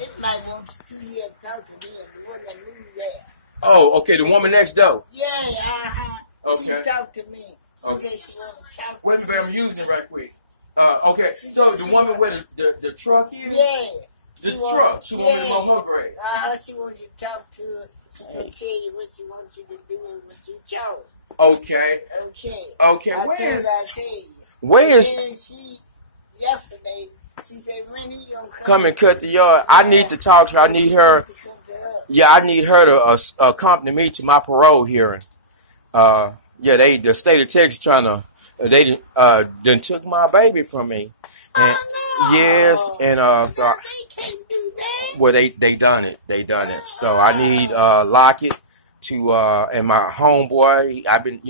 It might want to hear talk to me and the one that moved there. Oh, okay, the woman next door. Yeah, Okay. She talked to me. She Okay. said she wanted to talk to Wait a me. minute, I'm using it right quick. Okay, so the woman with the truck is? Yeah. The truck. She wanted me to mow her grave. She wants you to talk to her. She will tell you what she wants you to do and what you chose. Okay. Okay. I tell you. Where is? And she, yesterday, she said, when he gonna Come and cut the yard. I need to talk to her. I need her. Yeah, I need her to accompany me to my parole hearing. Yeah, the state of Texas trying to, they done took my baby from me. And, yes, and so, they can't do that. well, they done it. They done it. So I need Lockett to, and my homeboy, I've been,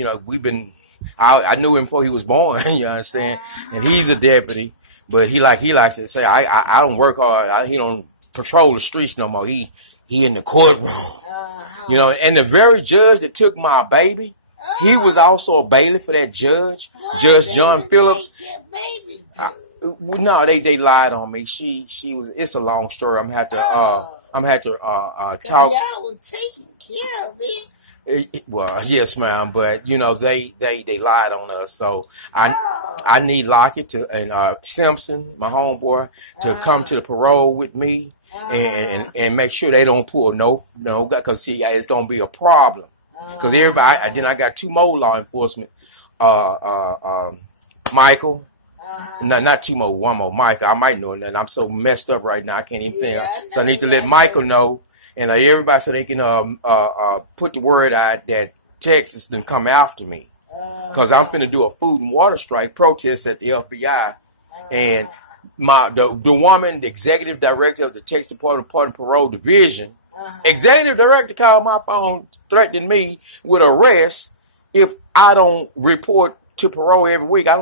I knew him before he was born, you understand? And he's a deputy, but he likes to say, I don't work hard. He don't patrol the streets no more. He in the courtroom. And the very judge that took my baby, he was also a bailiff for that judge, Judge John Phillips. No, they lied on me. She was. It's a long story. I'm gonna have to talk. Y'all was taking care of it. Well, yes, ma'am, but they lied on us. So I need Lockett to and Simpson, my homeboy, to come to the parole with me and make sure they don't pull no, because see, it's gonna be a problem. Because everybody, then I got two more law enforcement, Michael. No, not two more, one more, Michael. I might know that. I'm so messed up right now, I can't even think. So I need to let Michael know, and everybody, so they can put the word out that Texas done come after me, because I'm finna do a food and water strike protest at the FBI, and the woman, the executive director of the Texas Department of Parole Division, executive director called my phone threatening me with arrest if I don't report to parole every week. I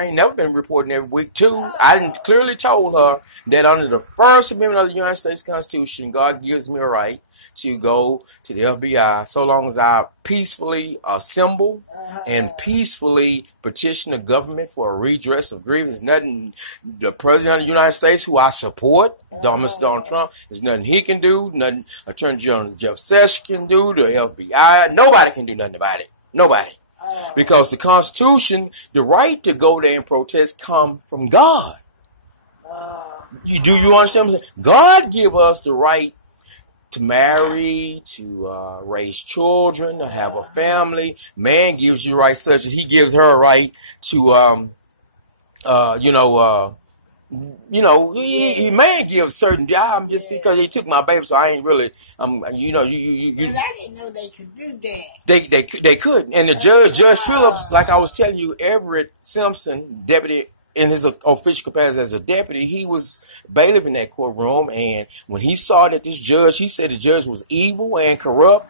ain't never been reporting every week. Two, I didn't clearly told her that under the First Amendment of the United States Constitution, God gives me a right to go to the FBI so long as I peacefully assemble and peacefully petition the government for a redress of grievance. Nothing the President of the United States, who I support, Mr. Donald Trump, there's nothing he can do, nothing Attorney General Jeff Sessions can do, the FBI, nobody can do nothing about it. Nobody. Because the Constitution, the right to go there and protest, come from God. Do you understand what I'm saying? God give us the right to marry, to raise children, to have a family. Man gives you rights such as he gives her a right to, man gives certain jobs just because they took my baby, so I ain't really, But I didn't know they could do that. They couldn't. And the Judge Phillips, like I was telling you, Everett Simpson, deputy, in his official capacity as a deputy, he was bailiff in that courtroom. And when he saw that this judge, he said the judge was evil and corrupt.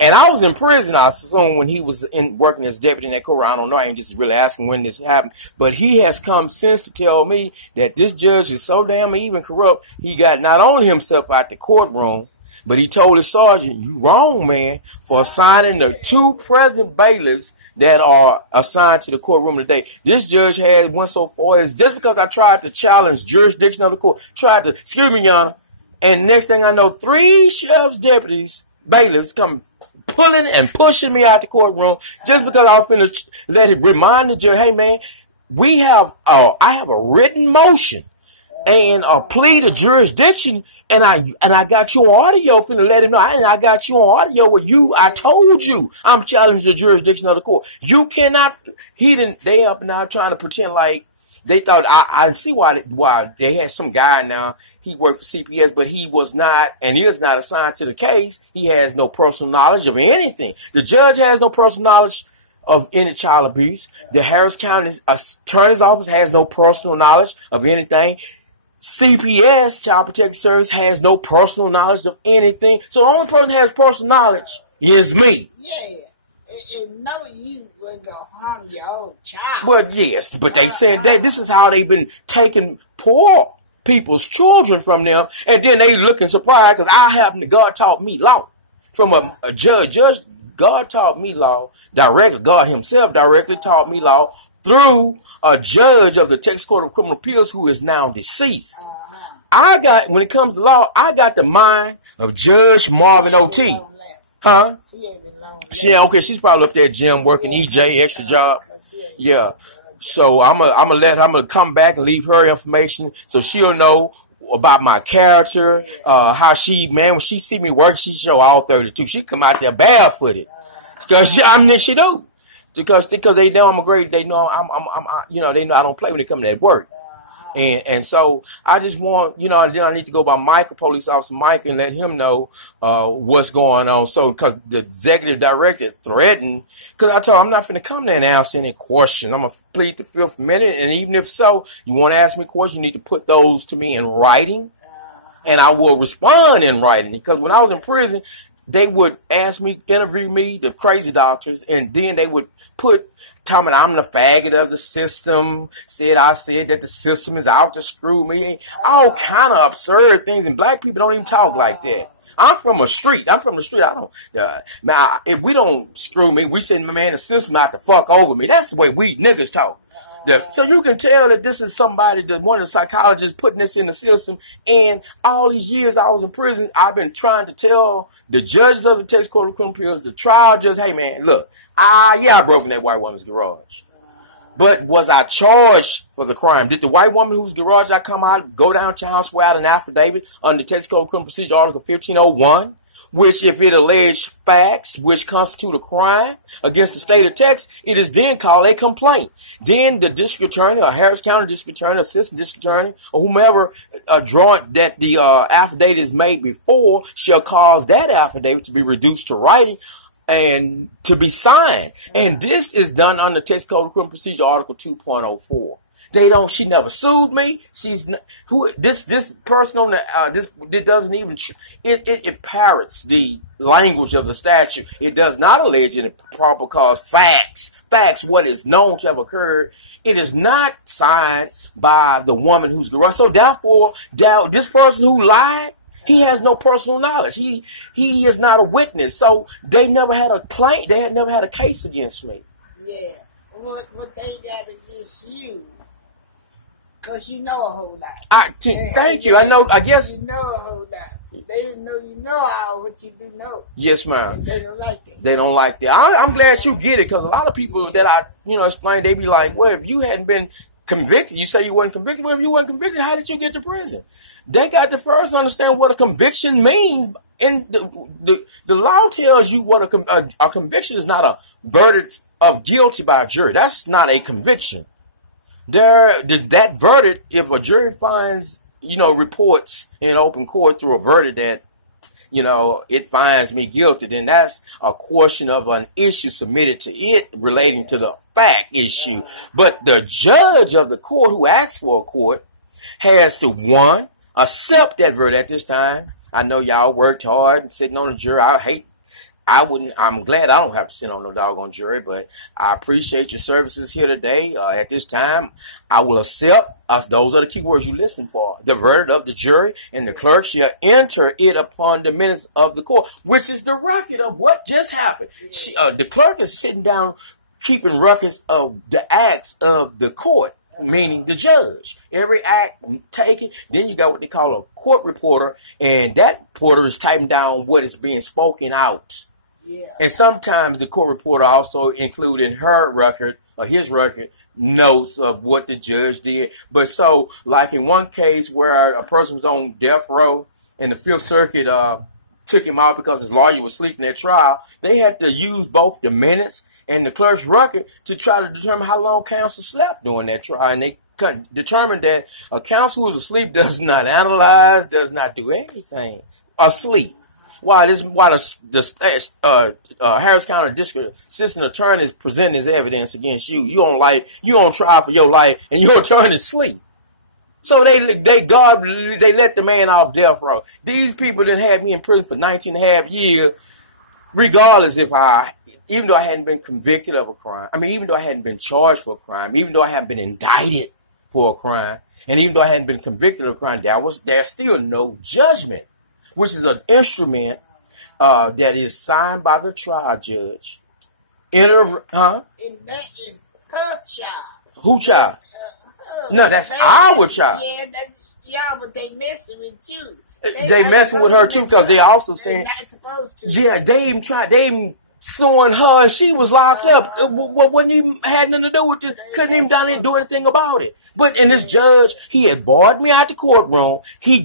And I was in prison, I assume, when he was working as deputy in that courtroom. I don't know. I ain't just really asking when this happened. But he has come since to tell me that this judge is so damn evil and corrupt, he got not only himself out the courtroom, but he told his sergeant, you wrong, man, for assigning the two present bailiffs that are assigned to the courtroom today. This judge went so far as just because I tried to challenge jurisdiction of the court, excuse me, Your Honor, and next thing I know, 3 sheriff's deputies, bailiffs, come pulling and pushing me out the courtroom just because I was finna remind the judge, hey man, I have a written motion and a plea to jurisdiction, and I got you on audio finna let him know. I got you on audio with you. I told you I'm challenging the jurisdiction of the court. You cannot. They up now trying to pretend like they thought. I see why they had some guy now. He worked for CPS, but he was not and is not assigned to the case. He has no personal knowledge of anything. The judge has no personal knowledge of any child abuse. The Harris County Attorney's Office has no personal knowledge of anything. CPS, Child Protective Service, has no personal knowledge of anything. So the only person that has personal knowledge is me. Yeah. And knowing you was going to harm your own child. Well, yes, but they said that this is how they've been taking poor people's children from them. And then they looking surprised because God taught me law. From a judge, God taught me law directly. God himself directly taught me law through a judge of the Texas Court of Criminal Appeals who is now deceased. I got, when it comes to law, I got the mind of Judge Marvin O.T. Huh? Okay, she's probably up there at gym working EJ, extra job. Yeah. So I'm gonna come back and leave her information so she'll know about my character, how she, man, when she see me work, she show all 32. She come out there barefooted. Because she do. Because they know I'm a great, they know they know I don't play when it comes to that work. And so I just want, then I need to go by Michael, police officer Mike, and let him know what's going on. So, because the executive director threatened, because I told him I'm not going to come there and answer any questions. I'm going to plead the Fifth Amendment, and even if so, you want to ask me questions, you need to put those to me in writing, and I will respond in writing. Because when I was in prison, they would ask me, interview me, the crazy doctors, and then they would tell me I'm the faggot of the system, I said that the system is out to screw me, all kind of absurd things, and black people don't even talk like that. I'm from the street. I don't, now, if we don't screw me, we send my man the system out to fuck over me. That's the way we niggas talk. So you can tell that this is somebody, that one of the psychologists putting this in the system. And all these years I was in prison, I've been trying to tell the judges of the Texas Court of Criminal Appeals, the trial judge, hey man, look, I broke in that white woman's garage. But was I charged for the crime? Did the white woman whose garage I come out, go downtown, swear out an affidavit under Texas Code of Criminal Procedure Article 1501? Which, if it alleged facts which constitute a crime against the state of Texas, it is then called a complaint. Then the district attorney, or Harris County district attorney, assistant district attorney, or whomever drawing that the affidavit is made before shall cause that affidavit to be reduced to writing and to be signed. And this is done under Texas Code of Criminal Procedure Article 2.04. She never sued me. This person on the, it doesn't even, it parrots the language of the statute. It does not allege any probable cause facts, what is known to have occurred. It is not signed by the woman who's garage. So therefore, this person who lied, he has no personal knowledge. He is not a witness. So they never had a claim. They had never had a case against me. Yeah. What they got against you? Because you know a whole lot. Thank you. I know. I guess you know a whole lot. They didn't know you know all what you do know. Yes, ma'am. They don't like that. They don't like that. I'm glad you get it, because a lot of people that I explain, they be like, well, if you hadn't been convicted, you say you weren't convicted. Well, if you weren't convicted, how did you get to prison? They got to first understand what a conviction means. And the law tells you what a conviction is not a verdict of guilty by a jury. That's not a conviction. That verdict, if a jury finds, reports in open court through a verdict that, it finds me guilty, then that's a question of an issue submitted to it relating to the fact issue. But the judge of the court who asks for a court has to, one, accept that verdict at this time. I know y'all worked hard and sitting on a jury. I'm glad I don't have to sit on no doggone jury, but I appreciate your services here today. At this time, I will accept, those are the key words you listen for, the verdict of the jury, and the clerk shall enter it upon the minutes of the court, which is the record of what just happened. The clerk is sitting down keeping records of the acts of the court, meaning the judge. Every act taken. Then you got what they call a court reporter, and that reporter is typing down what is being spoken out. Yeah. And sometimes the court reporter also include in her record or his record notes of what the judge did. But so, like in one case where a person was on death row and the Fifth Circuit took him out because his lawyer was sleeping at trial, they had to use both the minutes and the clerk's record to try to determine how long counsel slept during that trial. And they determined that a counsel who is asleep does not analyze, does not do anything, asleep. While the Harris County District Assistant Attorney is presenting his evidence against you, you on trial for your life, and your attorney is asleep. So they let the man off death row. These people that had me in prison for 19 and a half years, regardless even though I hadn't been convicted of a crime, even though I hadn't been charged for a crime, even though I hadn't been indicted for a crime, and even though I hadn't been convicted of a crime, there's still no judgment, which is an instrument that is signed by the trial judge. And that is her child. Who child? No, that's our child. Yeah, that's y'all, but they messing with you. They messing with her too because they also saying, yeah, they even suing her and she was locked up. Wasn't even had nothing to do with it. Couldn't even do anything about it. But in this judge, he had barred me out the courtroom. He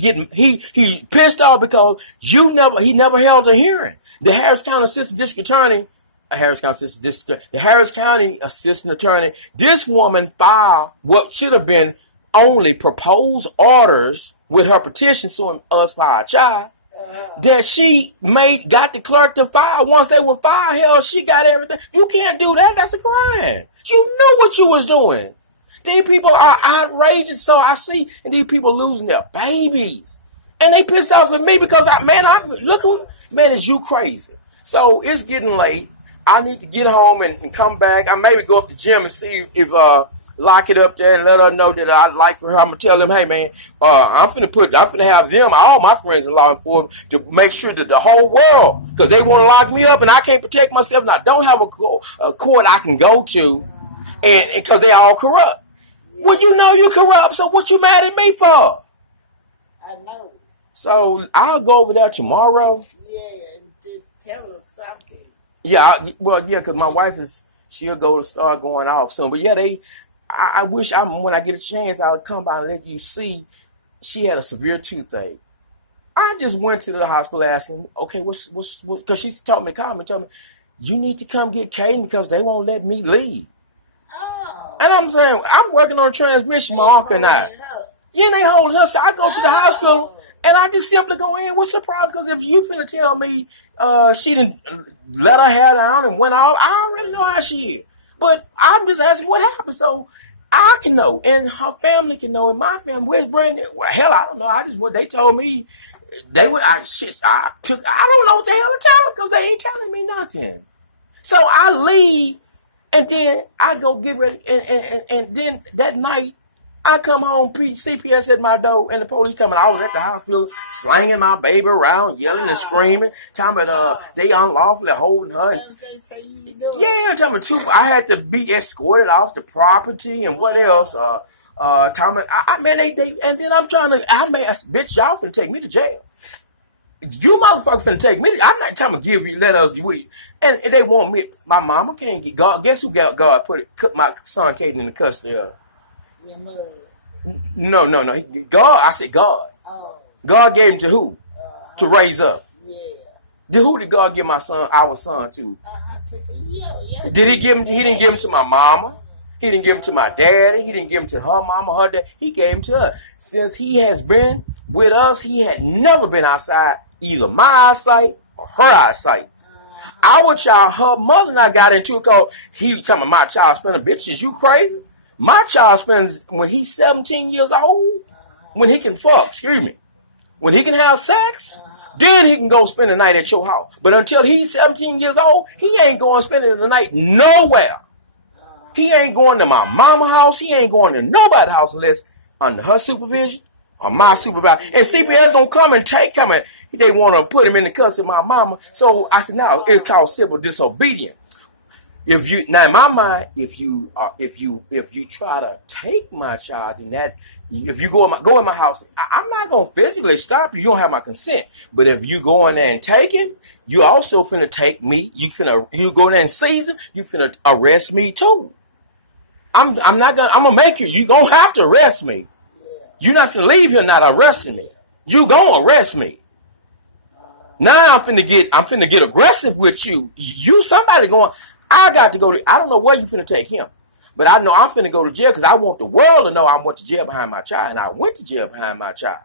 pissed off because he never held a hearing. The Harris County Assistant District Attorney, the Harris County Assistant Attorney, this woman filed what should have been only proposed orders with her petition suing us for our child. That she got the clerk to file. Once they were filed, hell, she got everything. You can't do that. That's a crime. You knew what you was doing. These people are outrageous. So I see, and these people losing their babies, and they pissed off at me because is you crazy? So it's getting late. I need to get home and come back. I maybe go up to the gym and see if lock it up there and let her know that I like for her. I'm gonna tell them, hey man, I'm finna have them, all my friends in law enforcement, to make sure that the whole world, because they want to lock me up and I can't protect myself and I don't have a court I can go to, and because they all corrupt. Yeah. Well, you know you corrupt, so what you mad at me for? I know. So I'll go over there tomorrow. Yeah, just tell her something. Yeah, because my wife she'll go to start going off soon. But yeah, I wish when I get a chance, I would come by and let you see. She had a severe toothache. I just went to the hospital asking, okay, what's, because she told me, you need to come get Caden because they won't let me leave. Oh. And I'm saying, I'm working on a transmission, my uncle and I. Yeah, they holding her. So I go to the hospital and I just simply go in. What's the problem? Because if you finna tell me she didn't let her hair down and went off, I already know how she is. But I'm just asking what happened so I can know and her family can know and my family. Where's Brandon? Well, hell, I don't know. I just what they told me. I don't know what the hell to tell them because they ain't telling me nothing. So I leave and then I go get ready and then that night I come home, CPS at my door, and the police tell me I was at the hospital slanging my baby around, yelling and screaming, telling me they unlawfully holding her. They say you be doing. Yeah, telling me too. I had to be escorted off the property and what else? Telling me, and then I'm trying to, bitch, y'all finna take me to jail. You motherfuckers finna take me. I'm not trying to let us with. And they want me. My mama can't get God. Guess who got God put my son Caden in the custody of? No. God, I said God. Oh. God gave him to who? To raise up. Yeah. Who did God give our son to? Yeah. Did he give him? He didn't give him to my mama. He didn't give him to my daddy. He didn't give him to her mama, her dad. He gave him to her. Since he has been with us, he had never been outside either my eyesight or her eyesight. Our child, her mother and I got into it because he was telling me my child spent a bitch. Is you crazy? My child spends, when he's 17 years old, when he can when he can have sex, then he can go spend the night at your house. But until he's 17 years old, he ain't going spending the night nowhere. He ain't going to my mama's house. He ain't going to nobody's house unless under her supervision or my supervision. And CPS gonna come and take him. And they want to put him in the custody of my mama. So I said, no, it's called civil disobedience. If you now in my mind, if you try to take my child, then that if you go in my house, I'm not gonna physically stop you. You don't have my consent. But if you go in there and take him, you also finna take me. You go in there and seize him. You finna arrest me too. I'm gonna make you. You gonna have to arrest me. You're not finna leave here not arresting me. You gonna arrest me. Now I'm finna get aggressive with you. Somebody going. I got to go to, I don't know where you finna take him, but I know I'm finna go to jail because I want the world to know I went to jail behind my child, and I went to jail behind my child.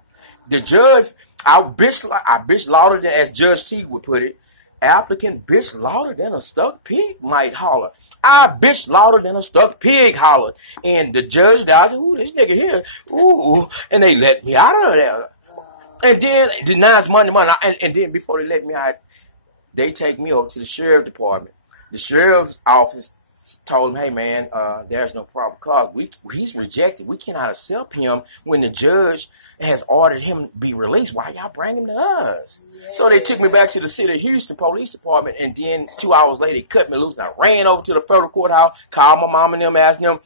The judge, I bitch louder than, as Judge T would put it, applicant bitch louder than a stuck pig might holler. I bitch louder than a stuck pig hollered. And the judge died, ooh, this nigga here, ooh, and they let me out of there. And then it denies money, and then before they let me out, they take me over to the sheriff department. The sheriff's office told him, hey, man, there's no probable cause. He's rejected. We cannot accept him when the judge has ordered him to be released. Why y'all bring him to us? Yeah. So they took me back to the city of Houston Police Department, and then 2 hours later, they cut me loose, and I ran over to the federal courthouse, called my mom and them, asked them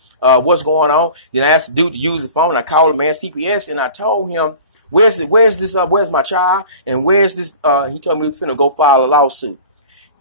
what's going on. Then I asked the dude to use the phone. I called the man CPS, and I told him, where's my child, and where's this? He told me we're finna go file a lawsuit.